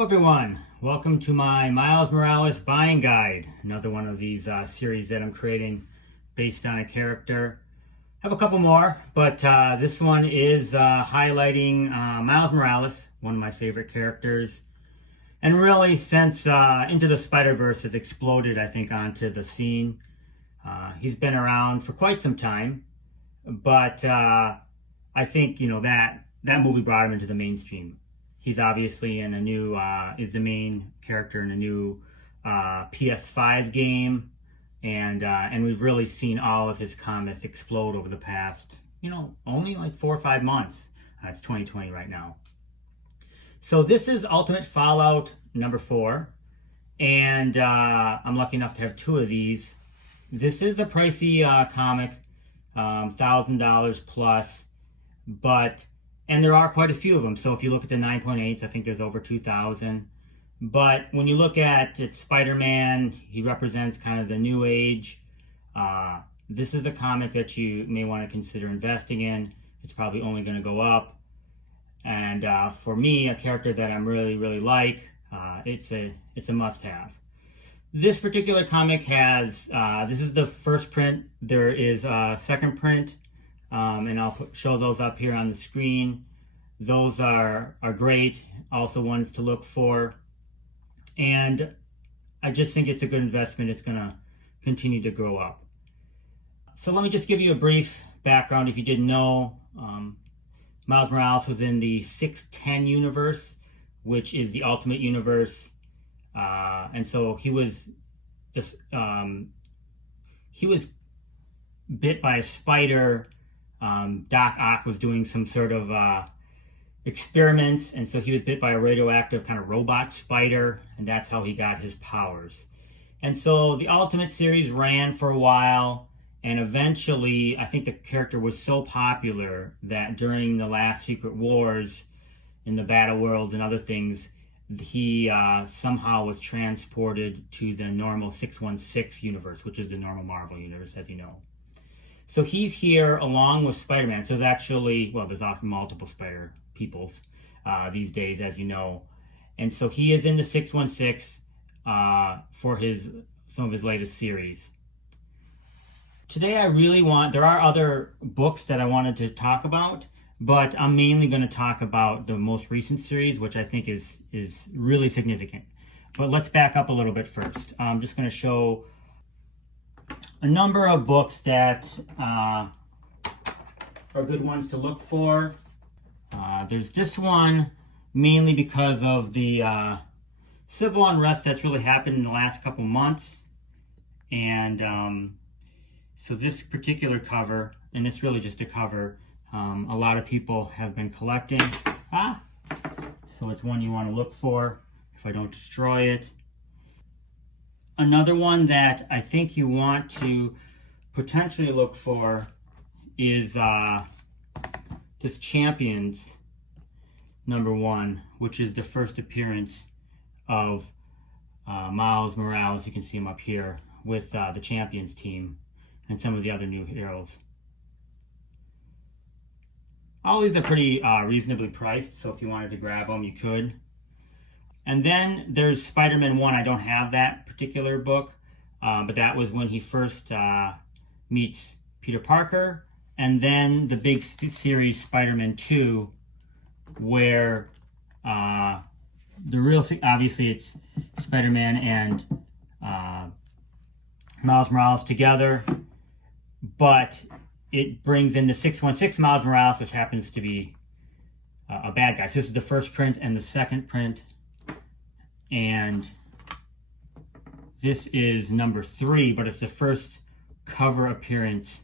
Hello everyone, welcome to my Miles Morales buying guide. Another one of these series that I'm creating based on a character. I have a couple more, but this one is highlighting Miles Morales, one of my favorite characters. And really since Into the Spider-Verse has exploded, I think, onto the scene. He's been around for quite some time, but I think, that movie brought him into the mainstream. He's obviously in a new, is the main character in a new PS5 game. And we've really seen all of his comics explode over the past, only like 4 or 5 months. It's 2020 right now. So this is Ultimate Fallout number 4. And I'm lucky enough to have 2 of these. This is a pricey comic, $1,000 plus, and there are quite a few of them. So if you look at the 9.8s, I think there's over 2,000. But when you look at it, Spider-Man, he represents kind of the new age. This is a comic that you may want to consider investing in. It's probably only going to go up. And for me, a character that I'm really like, it's a must-have. This particular comic has, this is the first print. There is a second print. And I'll show those up here on the screen. Those are great, also ones to look for. And I just think it's a good investment. It's going to continue to grow up. So let me just give you a brief background if you didn't know. Miles Morales was in the 610 universe, which is the Ultimate universe. And so he was just, he was bit by a spider. Doc Ock was doing some sort of experiments, and so he was bit by a radioactive kind of robot spider, and that's how he got his powers. And so the Ultimate series ran for a while, and eventually I think the character was so popular that during the last Secret Wars in the Battle Worlds and other things, he somehow was transported to the normal 616 universe, which is the normal Marvel universe, as you know. So he's here along with Spider-Man. So there's actually, well, there's often multiple Spider peoples these days, as you know. And so he is in the 616 for some of his latest series. Today I really there are other books that I wanted to talk about, but I'm mainly going to talk about the most recent series, which I think is really significant. But let's back up a little bit first. I'm just going to show a number of books that are good ones to look for. There's this one mainly because of the civil unrest that's really happened in the last couple months. And so this particular cover, and it's really just a cover, a lot of people have been collecting. So it's one you want to look for if I don't destroy it. Another one that I think you want to potentially look for is this Champions number 1, which is the first appearance of Miles Morales. You can see him up here with the Champions team and some of the other new heroes. All these are pretty reasonably priced, so if you wanted to grab them, you could. And then there's Spider-Man 1. I don't have that particular book, but that was when he first meets Peter Parker. And then the big series Spider-Man 2, where obviously it's Spider-Man and Miles Morales together, but it brings in the 616 Miles Morales, which happens to be a bad guy. So this is the first print and the second print. And this is number 3, but it's the first cover appearance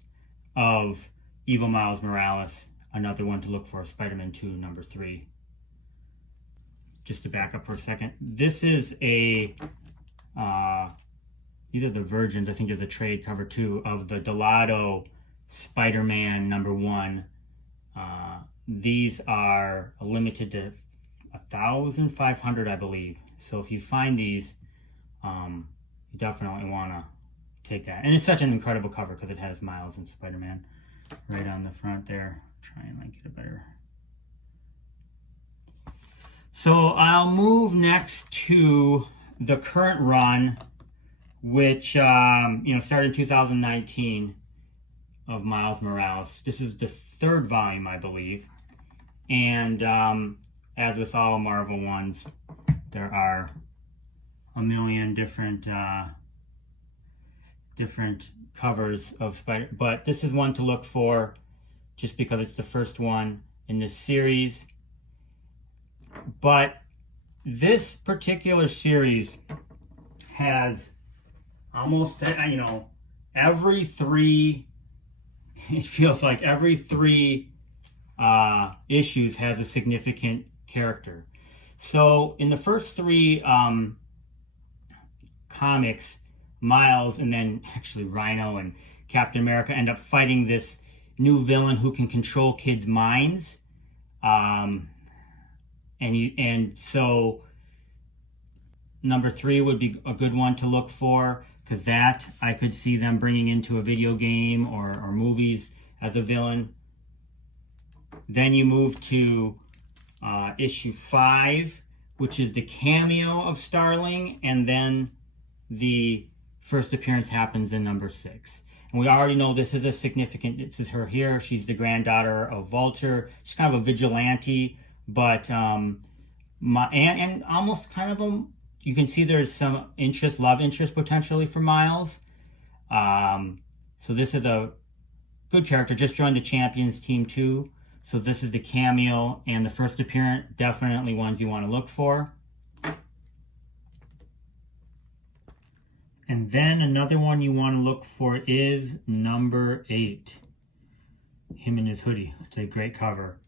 of Evil Miles Morales. Another one to look for, Spider-Man 2, number 3. Just to back up for a second. This is these are the versions. I think there's a trade cover too of the Delado Spider-Man number 1. These are limited to 1,500, I believe. So if you find these, you definitely want to take that. And it's such an incredible cover because it has Miles and Spider-Man right on the front there. Try and get a better. So I'll move next to the current run, which started in 2019 of Miles Morales. This is the third volume, I believe, and as with all Marvel ones, there are a million different covers of Spider. But this is one to look for, just because it's the first one in this series. But this particular series has almost, every three, it feels like every three issues has a significant character. So in the first three comics, Miles and then actually Rhino and Captain America end up fighting this new villain who can control kids' minds. And so number 3 would be a good one to look for, because that I could see them bringing into a video game or movies as a villain. Then you move to issue 5, which is the cameo of Starling, and then the first appearance happens in number 6. And we already know this is this is her here. She's the granddaughter of Vulture. She's kind of a vigilante, but and almost kind of you can see there's some love interest potentially for Miles. So this is a good character. Just joined the Champions team too. So this is the cameo and the first appearance. Definitely ones you want to look for. And then another one you want to look for is number 8. Him in his hoodie. It's a great cover.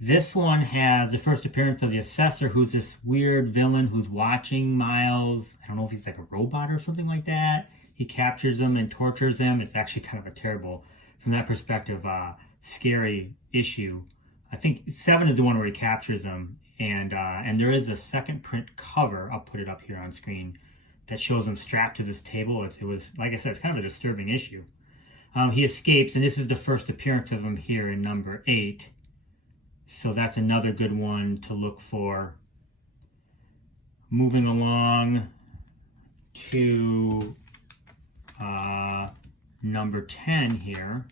This one has the first appearance of the Assessor, who's this weird villain who's watching Miles. I don't know if he's like a robot or something like that. He captures him and tortures him. It's actually kind of a terrible, from that perspective, scary issue. I think 7 is the one where he captures him. And there is a second print cover. I'll put it up here on screen, that shows him strapped to this table. It was, like I said, it's kind of a disturbing issue. He escapes, and this is the first appearance of him here in number 8. So that's another good one to look for. Moving along to number 10 here.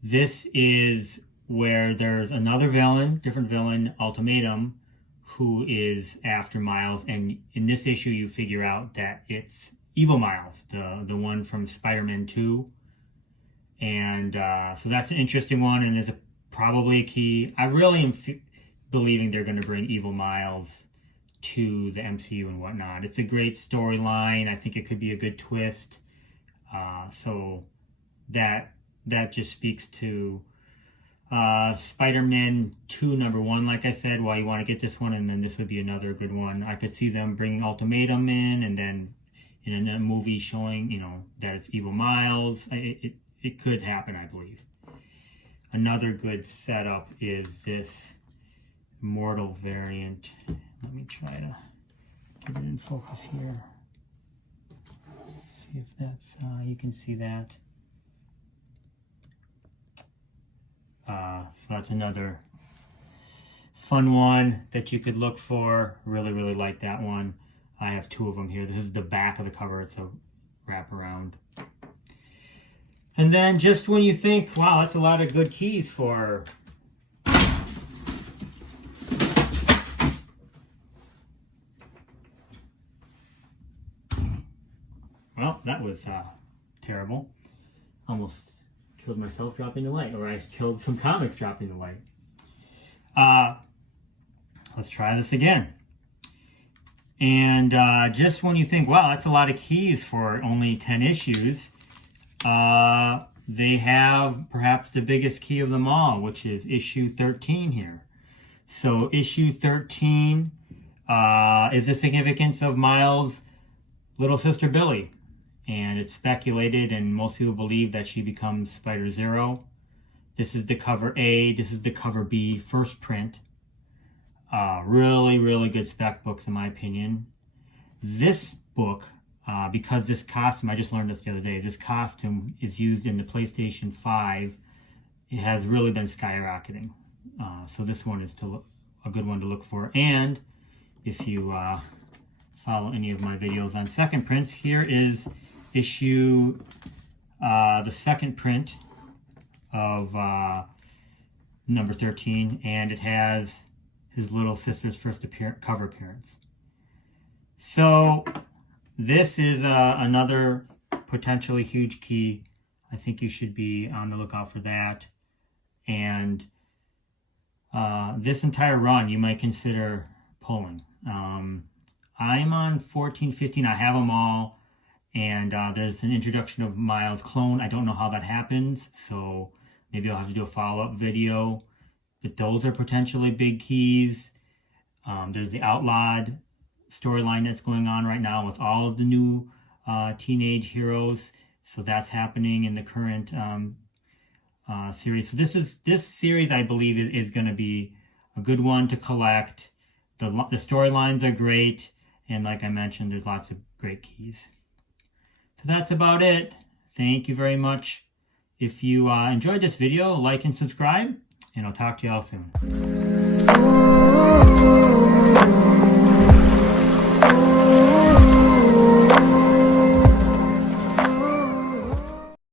This is where there's another villain, different villain, Ultimatum, who is after Miles, and in this issue you figure out that it's Evil Miles, the one from Spider-Man 2, and so that's an interesting one, and is probably a key. I really am believing they're going to bring Evil Miles to the MCU and whatnot. It's a great storyline. I think it could be a good twist. So that just speaks to Spider-Man 2 number 1, like I said, why you want to get this one, and then this would be another good one. I could see them bringing Ultimatum in, and then in a movie showing, that it's Evil Miles. It could happen, I believe. Another good setup is this Immortal variant. Let me try to get it in focus here. See if that's, you can see that. So that's another fun one that you could look for. Really, really like that one. I have 2 of them here. This is the back of the cover. It's a wraparound. And then just when you think, wow, that's a lot of good keys for... Well, that was terrible. Almost killed myself dropping the light, or I killed some comics dropping the light. Let's try this again. And just when you think, wow, that's a lot of keys for only 10 issues, they have perhaps the biggest key of them all, which is issue 13 here. So issue 13 is the significance of Miles' little sister Billie. And it's speculated, and most people believe, that she becomes Spider-Zero. This is the cover A. This is the cover B, first print. Really, really good spec books, in my opinion. This book, because this costume, I just learned this the other day, this costume is used in the PlayStation 5. It has really been skyrocketing. So this one is a good one to look for. And if you follow any of my videos on second prints, here is issue, the second print of number 13, and it has his little sister's first cover appearance. So this is another potentially huge key. I think you should be on the lookout for that. And this entire run you might consider pulling. I'm on 14, 15. I have them all. And there's an introduction of Miles' clone. I don't know how that happens, so maybe I'll have to do a follow-up video. But those are potentially big keys. There's the Outlawed storyline that's going on right now with all of the new teenage heroes. So that's happening in the current series. So this series, I believe, is going to be a good one to collect. The storylines are great, and like I mentioned, there's lots of great keys. So that's about it. Thank you very much. If you enjoyed this video, like and subscribe, and I'll talk to y'all soon.